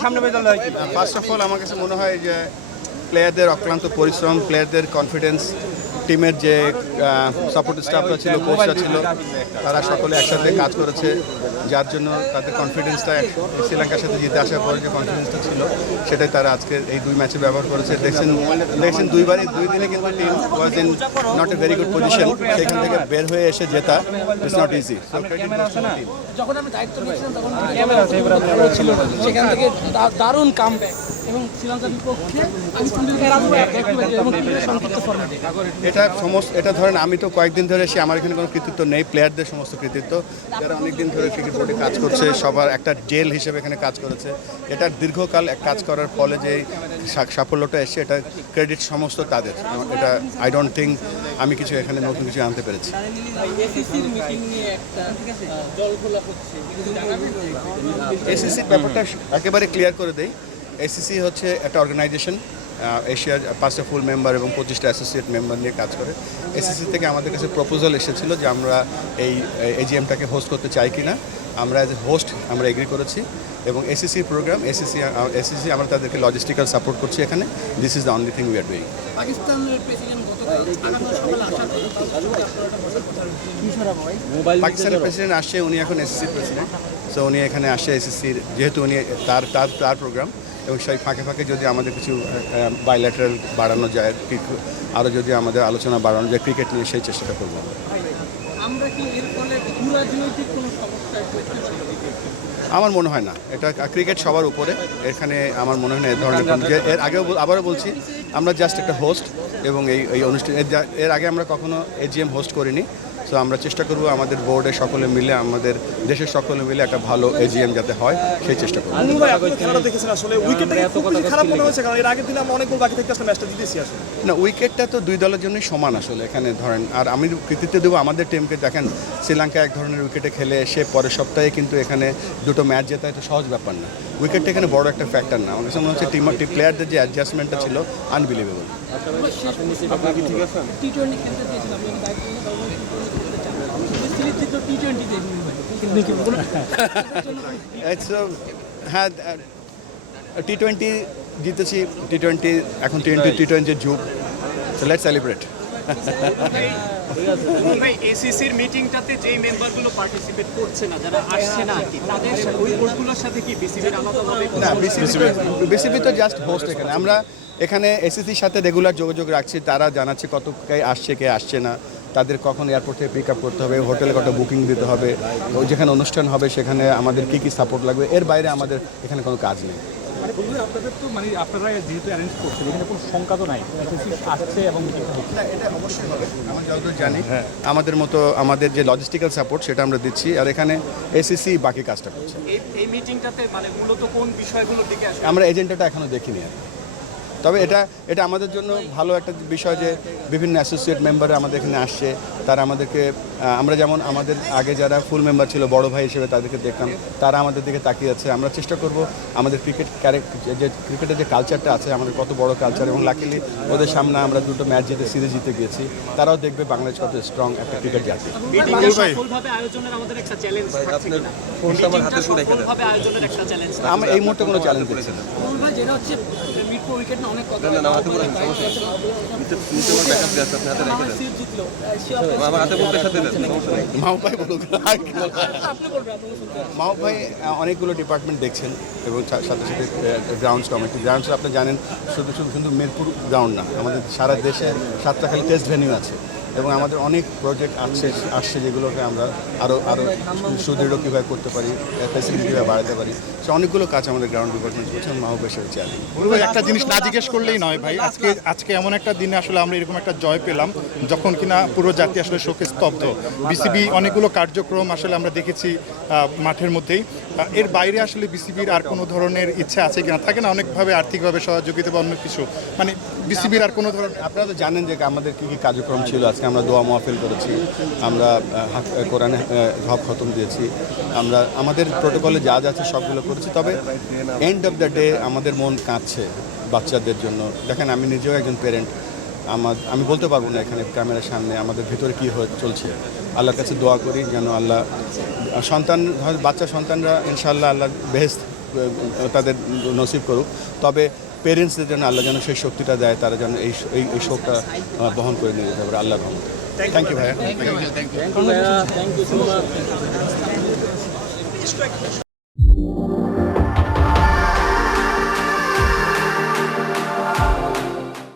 First of all আমার কাছে মনে হয় যে প্লেয়ারদের অক্লান্ত পরিশ্রম, প্লেয়ারদের কনফিডেন্স, টিমের যে সাপোর্ট স্টাফরা ছিল, কোচরা ছিল, তারা সকলে একসাথে কাজ করেছে, যার জন্য তাদের কনফিডেন্সটা শ্রীলঙ্কার সাথে জিতে আসার পরে যে কনফিডেন্সটা ছিল সেটাই তারা আজকে এই 2 ম্যাচে ব্যবহার করেছে। দেখছেন দুই দিনে কিন্তু team was in not a very good position, সেখান থেকে বের হয়ে এসে জেতা ইটস নট ইজি। যখন আমি দায়িত্ব নিয়েছিলাম তখন ছিল সেখান থেকে দারুণ কামব্যাক এবং শ্রীলঙ্কার বিপক্ষে এটা ধরেন আমি তো কয়েকদিন ধরে এসে আমার এখানে কোনো কৃতিত্ব নেই, প্লেয়ারদের সমস্ত কৃতিত্ব, যারা অনেকদিন ধরে ক্রিকেট বোর্ডে কাজ করছে সবার একটা জেল হিসেবে এখানে কাজ করেছে। এটা দীর্ঘকাল কাজ করার ফলে যে সাফল্যটা এসছে এটা ক্রেডিট সমস্ত তাদের। এটা আই ডোন্ট থিঙ্ক আমি কিছু এখানে নতুন কিছু আনতে পেরেছি। এসিসির ব্যাপারটা একেবারে ক্লিয়ার করে দেই। এসিসি হচ্ছে একটা অর্গানাইজেশন, এশিয়ার 5টা ফুল মেম্বার এবং 25টা অ্যাসোসিয়েট মেম্বার নিয়ে কাজ করে। এসিসি থেকে আমাদের কাছে প্রপোজাল এসেছিল যে আমরা এই এজিএমটাকে হোস্ট করতে চাই কিনা। আমরা অ্যাজ এ হোস্ট আমরা এগ্রি করেছি এবং এসিসি প্রোগ্রাম এসিসি আমরা তাদেরকে লজিস্টিক্যাল সাপোর্ট করছি এখানে। This is the only thing we are doing. পাকিস্তানের প্রেসিডেন্ট আসছে, উনি এখন এসিসির প্রেসিডেন্ট, সো উনি এখানে আসছে এসিসির, যেহেতু উনি তার প্রোগ্রাম, এবং সেই ফাঁকে ফাঁকে যদি আমাদের কিছু বাইল্যাটারাল বাড়ানো যায়, আরও যদি আমাদের আলোচনা বাড়ানো যায় ক্রিকেট নিয়ে, সেই চেষ্টাটা করবো। আমার মনে হয় না, এটা ক্রিকেট সবার উপরে, এখানে আমার মনে হয় না এ ধরনের এর আগেও আবারও বলছি আমরা জাস্ট একটা হোস্ট, এবং এই অনুষ্ঠান এর আগে আমরা কখনো এজিএম হোস্ট করিনি। সো আমরা চেষ্টা করবো আমাদের বোর্ডে সকলে মিলে, আমাদের দেশের সকলে মিলে একটা ভালো এজিএম যাতে হয় সেই চেষ্টা করবো। না, উইকেটটা তো দুই দলের জন্যই সমান আসলে এখানে ধরেন। আর আমি কৃতিত্ব দেবো আমাদের টিমকে। দেখেন শ্রীলঙ্কা এক ধরনের উইকেটে খেলে সে পরের সপ্তাহে কিন্তু এখানে 2টো ম্যাচ জেতা এত সহজ ব্যাপার না। উইকেটটা এখানে বড় একটা ফ্যাক্টর না। আমার কাছে মনে হচ্ছে প্লেয়ারদের যে অ্যাডজাস্টমেন্টটা ছিল আনবিলিভেবল। হ্যাঁ, T20 জিতেছি, T20 এখন T20 যুগ, সো লেটস সেলিব্রেট। এসিসির মিটিংটাতে যেই মেম্বারগুলো পার্টিসিপেট করছে না, যারা আসছে না, তাদের ওই বোর্ডগুলোর সাথে কি বিসিবির আলাদাভাবে? না, বিসিবি তো জাস্ট হোস্ট। এখানে আমরা এসিসির সাথে রেগুলার যোগাযোগ রাখছি, তারা জানাচ্ছে কত কে আসছে কে আসছে না, তাদের কখন এয়ারপোর্ট থেকে পিক আপ করতে হবে, হোটেলে কত বুকিং দিতে হবে, ওই যেখানে অনুষ্ঠান হবে সেখানে আমাদের কী কী সাপোর্ট লাগবে, এর বাইরে আমাদের এখানে কোনো কাজ নেই। আপনাদের তো আপনারা যেহেতু অ্যারেঞ্জ করছেন, এখানে কোনো শঙ্কা তো নাই আসছে এবং এটা অবশ্যই হবে। আমরা যতদূর জানি আমাদের মতো আমাদের যে লজিস্টিক্যাল সাপোর্ট সেটা আমরা দিচ্ছি, আর এখানে এসিসি বাকি কাজটা করছে। এই মিটিংটাতে মূলত কোন বিষয়গুলোর দিকে আসবে? আমরা এজেন্ডাটা এখনো দেখিনি আর, তবে এটা আমাদের জন্য ভালো একটা বিষয় যে বিভিন্ন অ্যাসোসিয়েট মেম্বার আমাদের এখানে আসছে। তারা আমাদেরকে, আমরা যেমন আমাদের আগে যারা ফুল মেম্বার ছিল বড় ভাই হিসেবে তাদেরকে দেখতাম, তারা আমাদের দিকে তাকিয়ে আছে। আমরা চেষ্টা করব আমাদের ক্রিকেটের যে কালচারটা আছে, আমাদের কত বড় কালচার, এবং লাকিলি ওদের সামনে আমরা 2টো ম্যাচ সিরিজ জিতে গিয়েছি। তারাও দেখবে বাংলাদেশ কত স্ট্রং একটা ক্রিকেট জাতি। আমরা এই মুহূর্তে কোনো চ্যালেঞ্জ দেখছি না। মাহবুব ভাই অনেকগুলো ডিপার্টমেন্ট দেখছেন, এবং সাথে সাথে গ্রাউন্ডস কমিটি। গ্রাউন্ডস আপনি জানেন শুধু মিরপুর গ্রাউন্ড না, আমাদের সারা দেশে 7টা খালি টেস্ট ভেন্যু আছে, এবং আমাদের অনেক প্রজেক্ট আসছে যেগুলোকে আমরা আরও সুদৃঢ় কীভাবে করতে পারি, ফ্যাসিলিটি কীভাবে বাড়াতে পারি, সে অনেকগুলো কাজ আমাদের গ্রাউন্ড ডিপার্টমেন্ট করছে। মাহবুব ভাই সেটা চাই। একটা জিনিস না জিজ্ঞেস করলেই নয় ভাই, আজকে এমন একটা দিনে আসলে আমরা এরকম একটা জয় পেলাম যখন কিনা পুরো জাতি আসলে শোকে স্তব্ধ। বিসিবি অনেকগুলো কার্যক্রম আসলে আমরা দেখেছি মাঠের মধ্যেই। এর বাইরে আসলে বিসিবির আর কোনো ধরনের ইচ্ছা আছে কিনা? থাকে না অনেকভাবে আর্থিকভাবে সহযোগিতা বা অন্য কিছু, বিসিবির আর কোনো ধরনের? আপনারা তো জানেন যে আমাদের কী কী কার্যক্রম ছিল। আজকে আমরা দোয়া মাহফিল করেছি, আমরা কোরআনে হক খতম দিয়েছি, আমরা আমাদের প্রোটোকলে যা আছে সবগুলো করেছি। তবে এন্ড অফ দ্য ডে আমাদের মন কাঁদছে বাচ্চাদের জন্য। দেখেন আমি নিজেও একজন প্যারেন্ট, আমি বলতে পারবো না এখানে ক্যামেরার সামনে আমাদের ভিতরে কী চলছে। আল্লাহর কাছে দোয়া করি যেন আল্লাহ বাচ্চা সন্তানরা ইনশাআল্লাহ আল্লাহ বেহেশত তাদের নসিব করুক। তবে পেরেন্টসদের জন্য আল্লাহ যেন সেই শক্তিটা দেয়, তারা যেন এই শোকটা বহন করে নিয়ে যেতে পারে আল্লাহর রহমতে। থ্যাংক ইউ ভাইয়া।